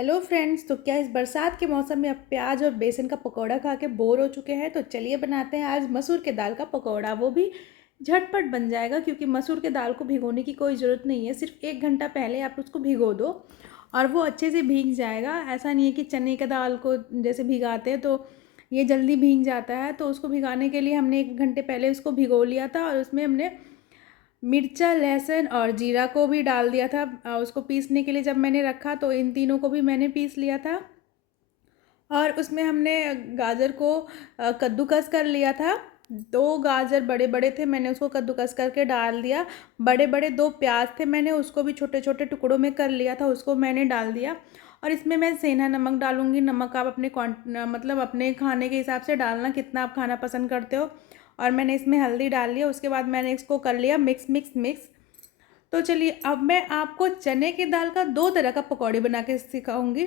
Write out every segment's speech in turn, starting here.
Hello friends. तो क्या इस बरसात के मौसम में आप प्याज और बेसन का पकौड़ा खा के बोर हो चुके हैं? तो चलिए बनाते हैं आज मसूर के दाल का पकौड़ा। वो भी झटपट बन जाएगा क्योंकि मसूर के दाल को भिगोने की कोई ज़रूरत नहीं है। सिर्फ 1 घंटा पहले आप उसको भिगो दो और वो अच्छे से भीग जाएगा। ऐसा नहीं है कि चने का दाल को जैसे भिगाते हैं तो ये जल्दी भीग जाता है। तो उसको भिगाने के लिए हमने 1 घंटे पहले उसको भिगो लिया था और उसमें हमने मिर्चा, लहसुन और जीरा को भी डाल दिया था। उसको पीसने के लिए जब मैंने रखा तो इन तीनों को भी मैंने पीस लिया था। और उसमें हमने गाजर को कद्दूकस कर लिया था। 2 गाजर बड़े बड़े थे, मैंने उसको कद्दूकस करके डाल दिया। बड़े बड़े 2 प्याज थे, मैंने उसको भी छोटे छोटे टुकड़ों में कर लिया था, उसको मैंने डाल दिया। और इसमें मैं सेंधा नमक डालूंगी। नमक आप अपने मतलब अपने खाने के हिसाब से डालना, कितना आप खाना पसंद करते हो। और मैंने इसमें हल्दी डाल लिया। उसके बाद मैंने इसको कर लिया मिक्स मिक्स मिक्स। तो चलिए अब मैं आपको चने की दाल का 2 तरह का पकौड़े बना के सिखाऊंगी।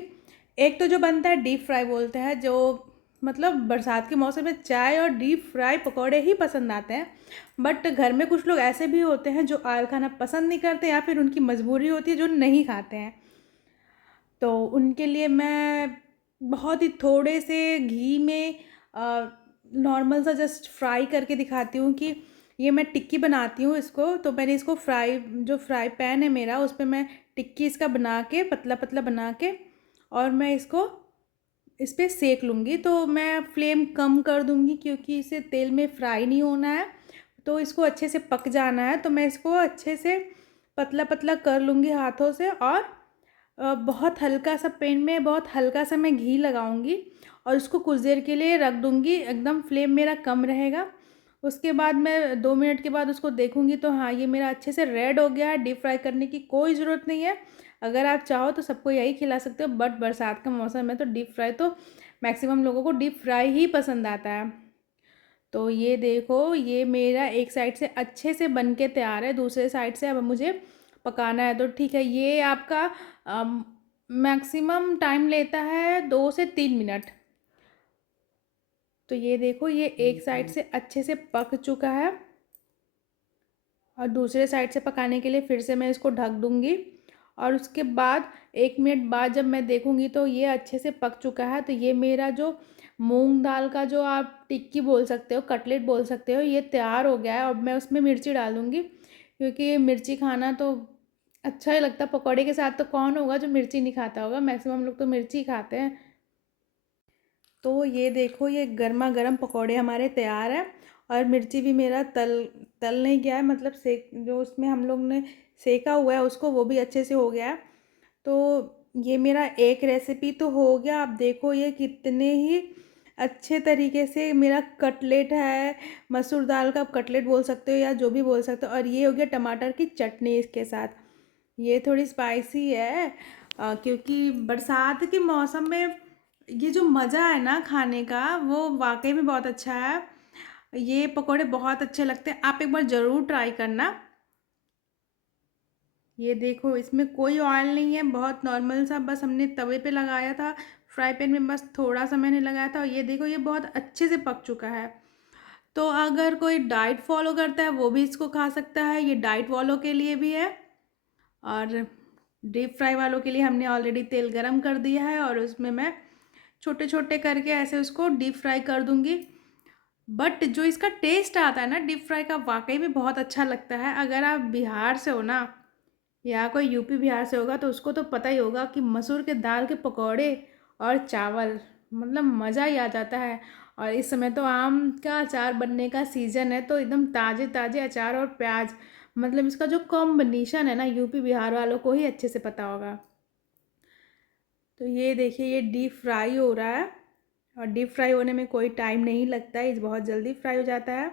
एक तो जो बनता है डीप फ्राई बोलते हैं, जो मतलब बरसात के मौसम में चाय और डीप फ्राई पकौड़े ही पसंद आते हैं। बट घर में कुछ लोग ऐसे भी होते हैं जो ऑयल खाना पसंद नहीं करते या फिर उनकी मजबूरी होती है जो नहीं खाते हैं। तो उनके लिए मैं बहुत ही थोड़े से घी में नॉर्मल सा जस्ट फ्राई करके दिखाती हूँ कि ये मैं टिक्की बनाती हूँ इसको। तो मैंने इसको जो फ्राई पैन है मेरा, उस पर मैं टिक्की इसका बना के पतला पतला बना के और मैं इसको इस पर सेक लूँगी। तो मैं फ्लेम कम कर दूँगी क्योंकि इसे तेल में फ्राई नहीं होना है, तो इसको अच्छे से पक जाना है। तो मैं इसको अच्छे से पतला पतला कर लूँगी हाथों से। और बहुत हल्का सा पैन में बहुत हल्का सा मैं घी लगाऊंगी और उसको कुछ देर के लिए रख दूंगी। एकदम फ्लेम मेरा कम रहेगा। उसके बाद मैं 2 मिनट के बाद उसको देखूंगी तो हाँ, ये मेरा अच्छे से रेड हो गया है। डीप फ्राई करने की कोई ज़रूरत नहीं है। अगर आप चाहो तो सबको यही खिला सकते हो, बट बरसात का मौसम है तो डीप फ्राई तो मैक्सिमम लोगों को डीप फ्राई ही पसंद आता है। तो ये देखो, ये मेरा एक साइड से अच्छे से बन के तैयार है, दूसरे साइड से अब मुझे पकाना है। तो ठीक है, ये आपका मैक्सिमम टाइम लेता है 2 से 3 मिनट। तो ये देखो, ये एक साइड से अच्छे से पक चुका है और दूसरे साइड से पकाने के लिए फिर से मैं इसको ढक दूंगी। और उसके बाद 1 मिनट बाद जब मैं देखूंगी तो ये अच्छे से पक चुका है। तो ये मेरा जो मूंग दाल का जो आप टिक्की बोल सकते हो, कटलेट बोल सकते हो, ये तैयार हो गया है। और मैं उसमें मिर्ची डालूंगी क्योंकि मिर्ची खाना तो अच्छा ही लगता है। पकौड़े के साथ तो कौन होगा जो मिर्ची नहीं खाता होगा, मैक्सिमम लोग तो मिर्ची ही खाते हैं। तो ये देखो, ये गर्मा गर्म पकौड़े हमारे तैयार हैं। और मिर्ची भी मेरा तल तल नहीं गया है, मतलब सेक जो उसमें हम लोग ने सेका हुआ है उसको, वो भी अच्छे से हो गया है। तो ये मेरा एक रेसिपी तो हो गया। आप देखो ये कितने ही अच्छे तरीके से मेरा कटलेट है। मसूर दाल का आप कटलेट बोल सकते हो या जो भी बोल सकते हो। और ये हो गया टमाटर की चटनी इसके साथ। ये थोड़ी स्पाइसी है क्योंकि बरसात के मौसम में ये जो मज़ा है ना खाने का, वो वाकई में बहुत अच्छा है। ये पकोड़े बहुत अच्छे लगते हैं, आप एक बार ज़रूर ट्राई करना। ये देखो, इसमें कोई ऑयल नहीं है, बहुत नॉर्मल सा बस हमने तवे पे लगाया था। फ्राई पैन में बस थोड़ा सा मैंने लगाया था। और ये देखो, ये बहुत अच्छे से पक चुका है। तो अगर कोई डाइट फॉलो करता है वो भी इसको खा सकता है, ये डाइट वालों के लिए भी है। और डीप फ्राई वालों के लिए हमने ऑलरेडी तेल गरम कर दिया है और उसमें मैं छोटे छोटे करके ऐसे उसको डीप फ्राई कर दूंगी। बट जो इसका टेस्ट आता है ना डीप फ्राई का, वाकई में बहुत अच्छा लगता है। अगर आप बिहार से हो ना, या कोई यूपी बिहार से होगा तो उसको तो पता ही होगा कि मसूर के दाल के पकौड़े और चावल, मतलब मज़ा ही आ जाता है। और इस समय तो आम का अचार बनने का सीज़न है, तो एकदम ताज़े ताज़े अचार और प्याज, मतलब इसका जो कॉम्बिनेशन है ना, यूपी बिहार वालों को ही अच्छे से पता होगा। तो ये देखिए, ये डीप फ्राई हो रहा है। और डीप फ्राई होने में कोई टाइम नहीं लगता है, ये बहुत जल्दी फ्राई हो जाता है।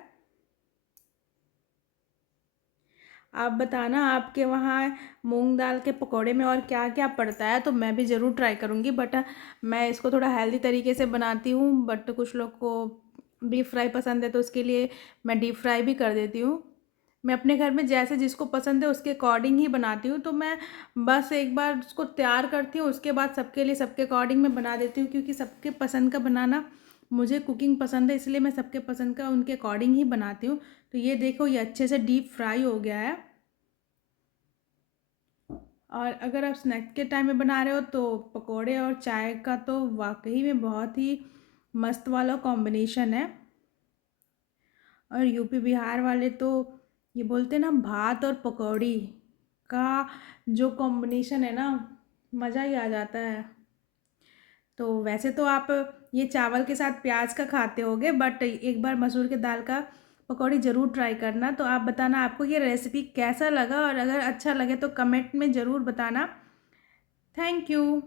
आप बताना आपके वहाँ मूंग दाल के पकोड़े में और क्या क्या पड़ता है, तो मैं भी ज़रूर ट्राई करूँगी। बट मैं इसको थोड़ा हेल्दी तरीके से बनाती हूँ। बट कुछ लोग को डीप फ्राई पसंद है तो उसके लिए मैं डीप फ्राई भी कर देती हूँ। मैं अपने घर में जैसे जिसको पसंद है उसके अकॉर्डिंग ही बनाती हूँ। तो मैं बस एक बार उसको तैयार करती हूँ, उसके बाद सबके लिए सबके अकॉर्डिंग मैं बना देती हूँ क्योंकि सबके पसंद का बनाना, मुझे कुकिंग पसंद है इसलिए मैं सबके पसंद का उनके अकॉर्डिंग ही बनाती हूँ। तो ये देखो, ये अच्छे से डीप फ्राई हो गया है। और अगर आप स्नैक के टाइम में बना रहे हो तो पकोड़े और चाय का तो वाकई में बहुत ही मस्त वाला कॉम्बिनेशन है। और यूपी बिहार वाले तो ये बोलते हैं ना, भात और पकौड़ी का जो कॉम्बिनेशन है ना, मज़ा ही आ जाता है। तो वैसे तो आप ये चावल के साथ प्याज का खाते होगे, बट एक बार मसूर की दाल का पकौड़ी ज़रूर ट्राई करना। तो आप बताना आपको ये रेसिपी कैसा लगा, और अगर अच्छा लगे तो कमेंट में ज़रूर बताना। Thank you.